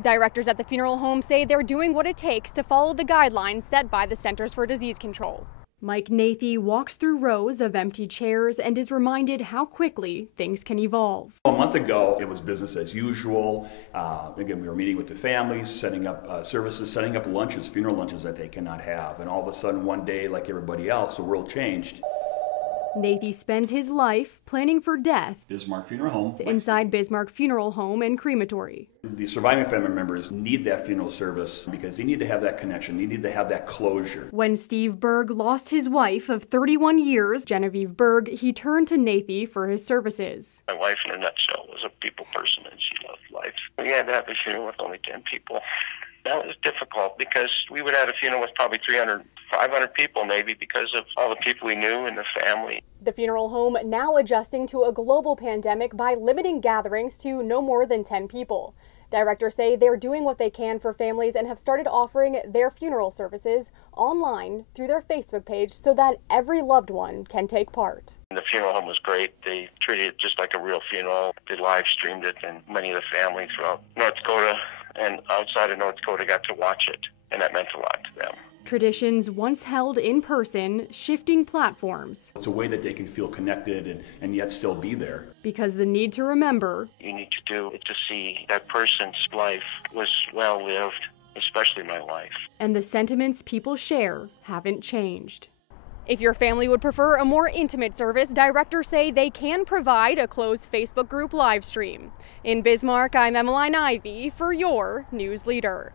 Directors at the funeral home say they're doing what it takes to follow the guidelines set by the Centers for Disease Control. Mike Nathy walks through rows of empty chairs and is reminded how quickly things can evolve. A month ago, it was business as usual. Again, we were meeting with the families, setting up services, setting up lunches, funeral lunches that they cannot have. And all of a sudden, one day, like everybody else, the world changed. Nathy spends his life planning for death. Bismarck Funeral Home. Inside Bismarck Funeral Home and Crematory. The surviving family members need that funeral service because they need to have that connection. They need to have that closure. When Steve Berg lost his wife of 31 years, Genevieve Berg, he turned to Nathy for his services. My wife, in a nutshell, was a people person, and she loved life. We had to have a funeral with only 10 people. That was difficult because we would have a funeral with probably 300, 500 people maybe because of all the people we knew and the family. The funeral home now adjusting to a global pandemic by limiting gatherings to no more than 10 people. Directors say they're doing what they can for families and have started offering their funeral services online through their Facebook page so that every loved one can take part. The funeral home was great. They treated it just like a real funeral. They live streamed it, and many of the families throughout North Dakota and outside of North Dakota got to watch it, and that meant a lot to them. Traditions once held in person, shifting platforms. It's a way that they can feel connected and yet still be there. Because the need to remember. You need to do it to see that person's life was well lived, especially my life. And the sentiments people share haven't changed. If your family would prefer a more intimate service, directors say they can provide a closed Facebook group live stream. In Bismarck, I'm Emmeline Ivy for your News Leader.